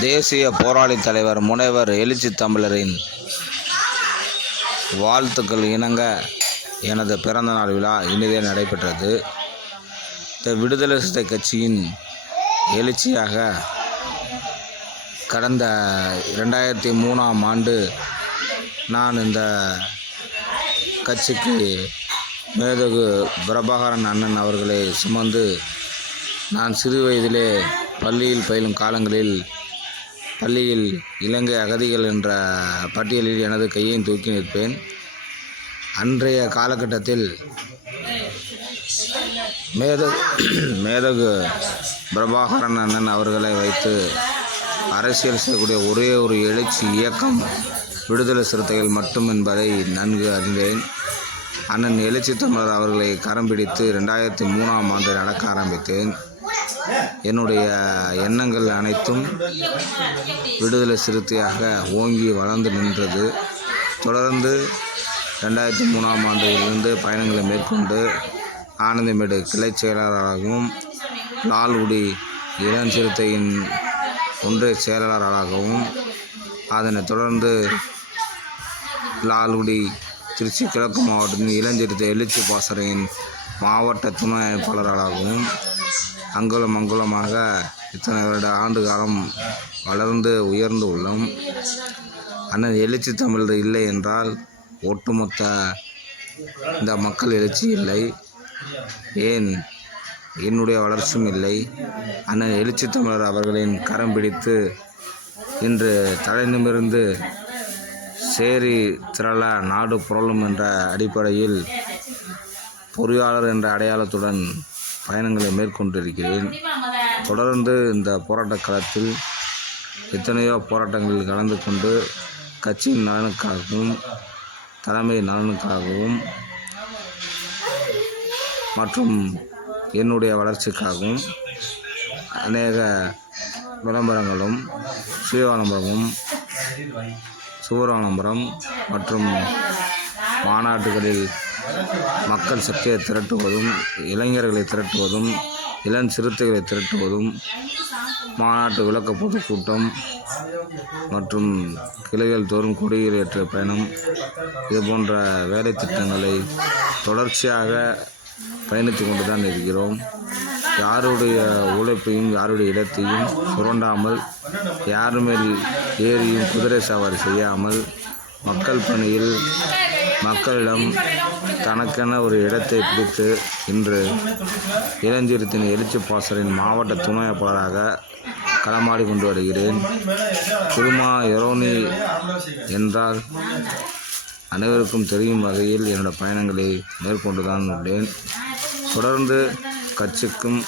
தேசிய போராளி தலைவர் முனைவர் எழுச்சி தமிழரின் வாழ்த்துக்கள் இணங்க எனது பிறந்தநாள் விழா இனிதே நடைபெற்றது. இந்த விடுதலை சிறுத்தை கட்சியின் எழுச்சியாக கடந்த ரெண்டாயிரத்தி மூணாம் ஆண்டு நான் இந்த கட்சிக்கு மேதகு பிரபாகரன் அண்ணன் அவர்களை சுமந்து நான் சிறு வயதிலே பள்ளியில் பயிலும் காலங்களில் பள்ளியில் இலங்கை அகதிகள் என்ற பட்டியலில் எனது கையை தூக்கி நிற்பேன். அன்றைய காலகட்டத்தில் மேதகு மேதகு பிரபாகரன் அண்ணன் அவர்களை வைத்து அரசியல் செய்யக்கூடிய ஒரே ஒரு எழுச்சி இயக்கம் விடுதலை சிறுத்தைகள் மட்டும் என்பதை நன்கு அறிந்தேன். அண்ணன் எழுச்சி தமிழர் அவர்களை கரம் பிடித்து ரெண்டாயிரத்தி மூணாம் ஆண்டு நடக்க ஆரம்பித்தேன். என்னுடைய எண்ணங்கள் அனைத்தும் விடுதலை சிறுத்தையாக ஓங்கி வளர்ந்து நின்றது. தொடர்ந்து ரெண்டாயிரத்தி மூணாம் ஆண்டிலிருந்து பயணங்களை மேற்கொண்டு ஆனந்தமேடு கிளை செயலாளராகவும் லால்குடி இளம் சிறுத்தையின் ஒன்றிய செயலாளராகவும் அதனைத் தொடர்ந்து லால்குடி திருச்சி கிழக்கு மாவட்டத்தின் இளஞ்சிறுத்தை எழுச்சி பாசறையின் மாவட்ட துணை அமைப்பாளராகவும் அங்குலம் அங்குலமாக இத்தனை வருட ஆண்டு காலம் வளர்ந்து உயர்ந்து உள்ளோம். அண்ணன் எழுச்சி தமிழர் இல்லை என்றால் ஒட்டுமொத்த இந்த மக்கள் எழுச்சி இல்லை. ஏன்? என்னுடைய வளர்ச்சியும் இல்லை. அண்ணன் எழுச்சி தமிழர் அவர்களின் கரம் பிடித்து இன்று தலை நிமிர்ந்து சேரி திரள நாடு புரளும் என்ற அடிப்படையில் பொறியாளர் என்ற அடையாளத்துடன் பயணங்களை மேற்கொண்டிருக்கிறேன். தொடர்ந்து இந்த போராட்ட களத்தில் எத்தனையோ போராட்டங்களில் கலந்து கொண்டு கட்சியின் நலனுக்காகவும் தலைமை நலனுக்காகவும் மற்றும் என்னுடைய வளர்ச்சிக்காகவும் அநேக விளம்பரங்களும் சுய விளம்பரமும் சுவர் மற்றும் மாநாட்டுகளில் மக்கள் சக்தியை திரட்டுவதும் இளைஞர்களை திரட்டுவதும் இளம் சிறுத்தைகளை திரட்டுவதும் மாநாட்டு விளக்க பொதுக்கூட்டம் மற்றும் கிளைகள் தோறும் கொடியேற்ற பயணம் இது போன்ற வேலை திட்டங்களை தொடர்ச்சியாக பயணித்து கொண்டு தான் இருக்கிறோம். யாருடைய உழைப்பையும் யாருடைய இடத்தையும் சுரண்டாமல் யார் மேல் ஏறியும் குதிரை சவாரி செய்யாமல் மக்கள் பணியில் மக்களிடம் தனக்கென ஒரு இடத்தை பிடித்து இன்று இளஞ்சிறுத்தின் எழுச்சி பாசரின் மாவட்ட துணை அமைப்பாளராக களமாடி கொண்டு வருகிறேன். திருமா எரோனி என்றால் அனைவருக்கும் தெரியும் வகையில் என்னோட பயணங்களை மேற்கொண்டு தான் உள்ளேன். தொடர்ந்து கட்சிக்கும்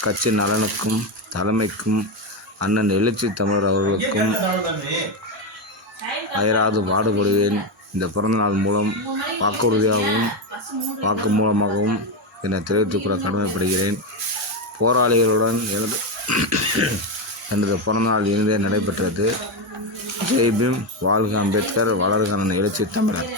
கட்சி நலனுக்கும் தலைமைக்கும் அண்ணன் எழுச்சி தமிழர் அவர்களுக்கும் அயராது பாடுபடுவேன். இந்த பிறந்தநாள் மூலம் வாக்குறுதியாகவும் வாக்கு மூலமாகவும் என்னை தெரிவித்துக்கூட கடமைப்படுகிறேன். போராளிகளுடன் எனது எனது பிறந்தநாள் இனிதே நடைபெற்றது. ஜெய்பீம் வாழ்க அம்பேத்கர் வளர்க எழுச்சி தமிழர்.